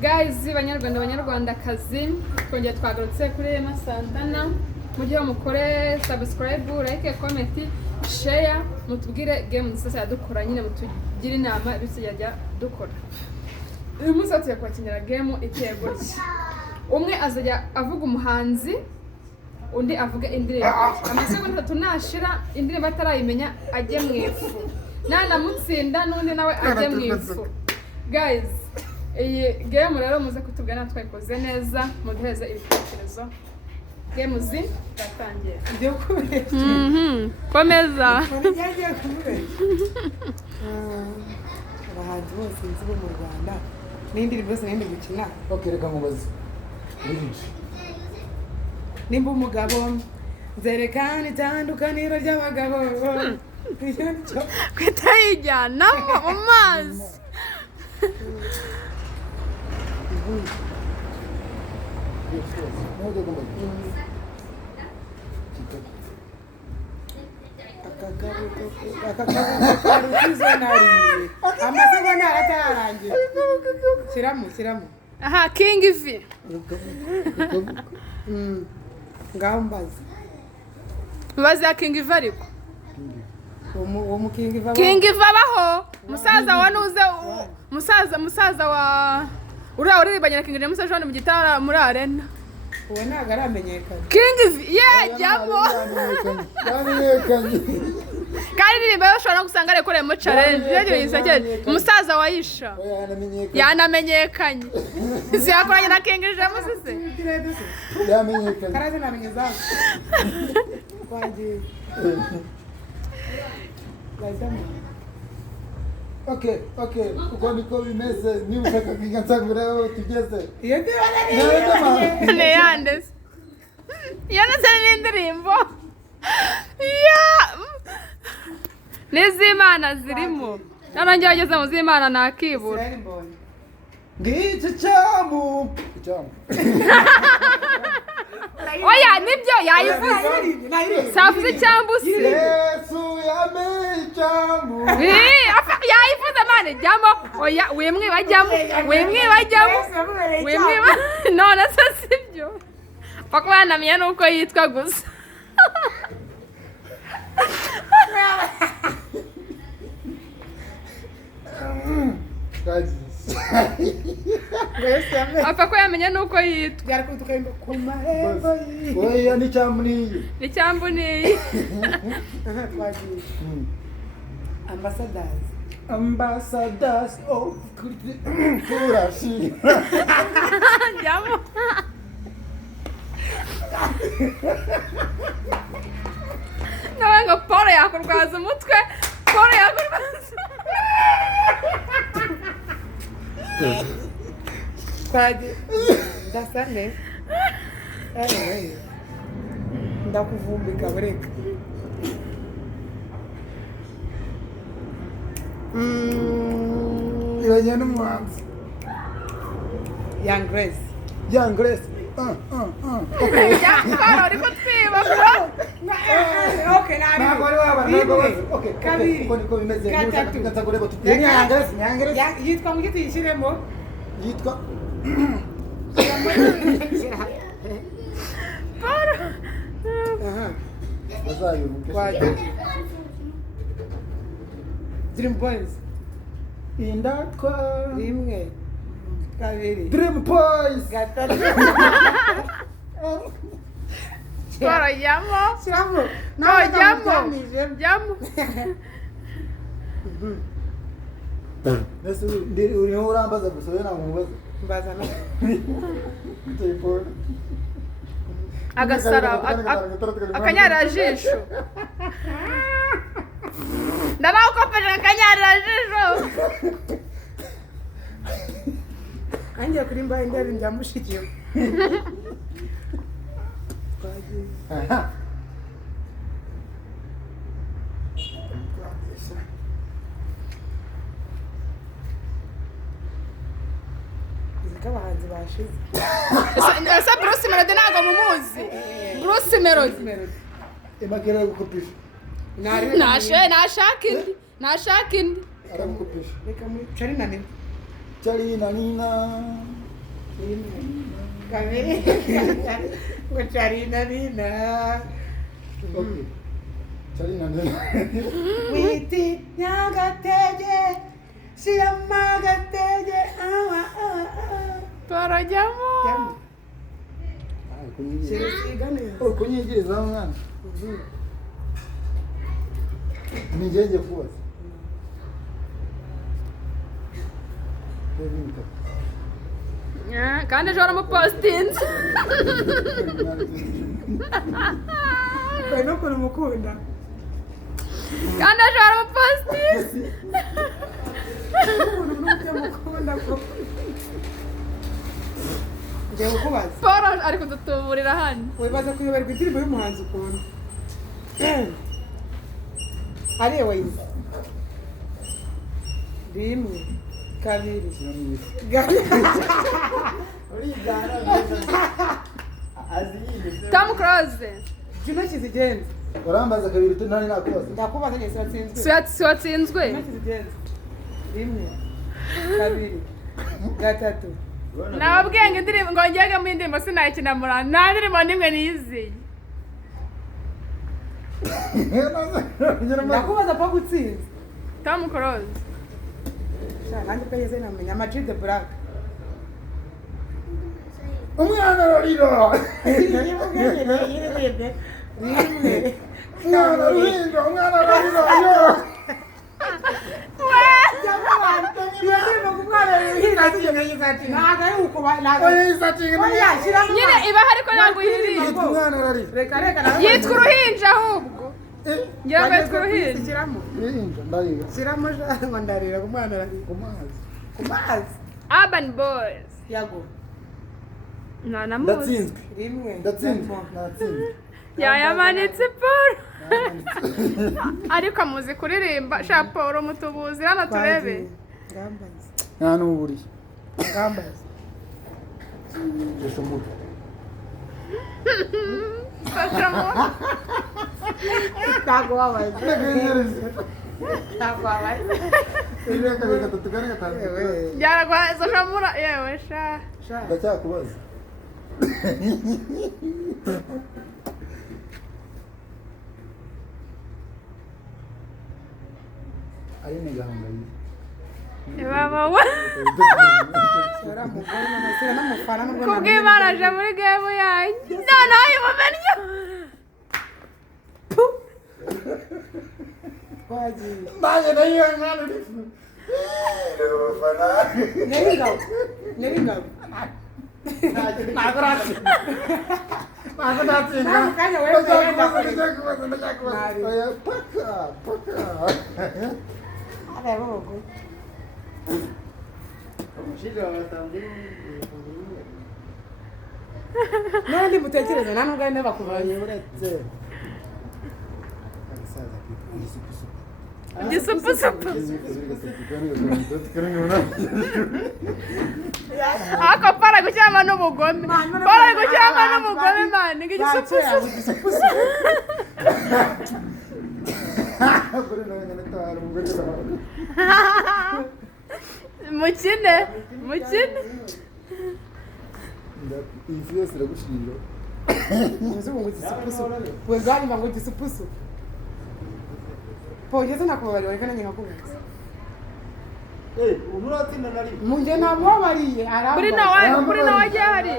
Guys, banyarwandakazi twongeye twagarutse kuri Emma Santana mugihe mukore subscribe, like, comment, share, mutubwire game nziza dukora nyine mutugire inama ibisijya dukora. Uyu munsi tugiye kwakinira game iteye gutya. Umwe azajya avuga umuhanzi, undi avuga indirimbo. Amasegonda 3 nashira indirimbo atarayimenya ajye mwifu. Nanamutsinda n'undi nawe ajye mwifu. Guys, iyi game rero muze kutubwira twayikoze neza, muduheze ibitekerezo. Game zatangiye. Ndio kubeshya. Komeza. Yagiye kubeshya. Abahanzi bose nzi bo mu Rwanda n'indirimbo zose nende gukina. Okay, reka nkubaze. Nimba umugabo nzerekana itandukaniro ry'abagabo. Kwitayijyana mu mazi. Amasegonda atarangiye. Shyiramo. Aha, King V. Ngaho mbaza. Baza King V ariko. Uwo King V. King V abaho. Musaza wanuze musaza wa uriya uririmbanye na King James ejo mu gitara muri arena. Uwo ntago aramenyekana. King V yajyamo. Kandi ndirimbo yoshobora gusanga arekoremo challenge. Rero yisaje musaza wa Isha. Yanamenyekanye. Izi yakoranye na King James se. Yamenyekanye. Karaje namenyeza. Kwaje. Okay. Uko niko bimeze niba ushaka kwigansagura tugeze. Yende Ne yandes. Yanese n'indirimbo. Ya. Nizimana zirimo. Nanjye wageze mu zimana nakibura. Ngicyo cyamu. Oya nibyo yayivuze. Savuze cyambusi. Yesu yamecyamu. Yayivuze mane jyamo. Oya wemwe bajyamo. None se sibyo. Pako yanamye nuko yitwa gusa. Apa ko yamenye nuko yitwa. Yari kutukemba ku marembo. Oya ni cyamuni. Ni cyambuni. Twagiye. Ambassadors of Kurashi. Jamo. Nawenga Paul yakurwaza umutwe. Twagiye. Ndasane. Anyway. Ndakuvumbika bureka. Iranye n'umuhanzi. Young Grace. Okay. Yakora ariko twiba bro. Okay, Ntabwo ari wabana. Okay. Kabiri. Uko niko bimeze niba ushaka kwigansagura Young tugeze. yitwa mu giti yishiremo. Yitwa Aha. Bazayibuke. Twagiye. Dream Boys. Indatwa. Rimwe. Kabiri. Dream Boys. Gatatu. Paul jamo. Shyiramo. Jamo. Nese uriho urambaza gusa we namubaza. Mbaza na. Telefone. Agasara akanyarajisho. Ndaba ukopera akanyarajisho. Angiye kuri mbaye ndari ndamushikiye. Aha. Abahanzi bashize. Esa Bruce Melody ntago mumuzi. Bruce Melody. Imagera gukopisha. Nashaka indi. Aramukopisha. Reka muri cari nani. Charina Nina. rimwe kabiri ngo carina nina Okay. Charina Nina. witi nyagatege siyamagatege Twarajyamo. Kunyigiriza mwana. Nijeje kuwaza. Kandi ejo waramupostinze. no kumukunda Kandi ejo waramupostinze. mukunda ko ngiye kukubaza Paul ari kudutuburira hano. wibaza kuyoberwa indirimbo y'umuhanzi ukunda ariye wayizi rimwe kabiri Tom Cruise. kino kizigenza Urambaza kabiri tu nani nakubaza. ndakubaza nge siwatsinzwe Siwatsinzwe. kino kizigenza rimwe kabiri gatatu Nababwiye ngo indirimbo ngo ngege mu indirimbo sinayikina mura. Nta ndirimbo nimwe niyiziye. ndakubaza pa gutsinza Tom Cruise. nanjye ko yeze namenya Ama-G the Black Umwana roriro. rimwe Umwana ruhindo, umwana roriro. Nyine iba ariko ntabwo uyiriye. Umwana roriro. Yitwa uruhinja ahubwo. Ngira ngo yitwa uruhinja. Ruhindo ndariga. shyiramo ngo ndarira ku mwana ararira Kumazi. ku mazi Urban Boys. yago Nta namuzi. Ndatsinzwe. rimwe Ndatsinzwe. Natsinzwe. Yayamanitse Paul. Ariko amuzi kuririmba. Sha Paul mutubuzi hano turebe. ngambazi Nta n'uburi. ngambazi Jesho muto. Sashamo. ntago wabaye Ntegereze. ntago wabaye Iriya kabiri gatatu kane gatanu. Byaragwa Sashamura yewe sha. Ndacyakubaza. Aline Gahongayire. Baba we. Sera mugore n'amasera n'amufana n'ubwo Kubw'Imana aje muri game yanyu. Noneho yumumennye. twagiye Nanjye nayo mwana urifu. neringabo Ntabwo natsinda. Ntabwo natsinda. Ntabwo kanya wewe Ndacyakubaza. Nabi. Oya, paka. areba ubwo n'undi mutekereza nta nubwo ari n'abakubaye uretse. Igisupusupu. Ako para gushyiramo n'ubugome. Para gushyiramo n'ubugome man. Igisupusupu. Mukine. Iyi fi yose iragushinga. umuzungu ngo igisupusu wezanyuma ngo igisupusu pogeze nakubabariye ariko nanjye nkakubaza Ubu uratsinda na rimwe. munjye namubabariye Kuri nawe ajya hari.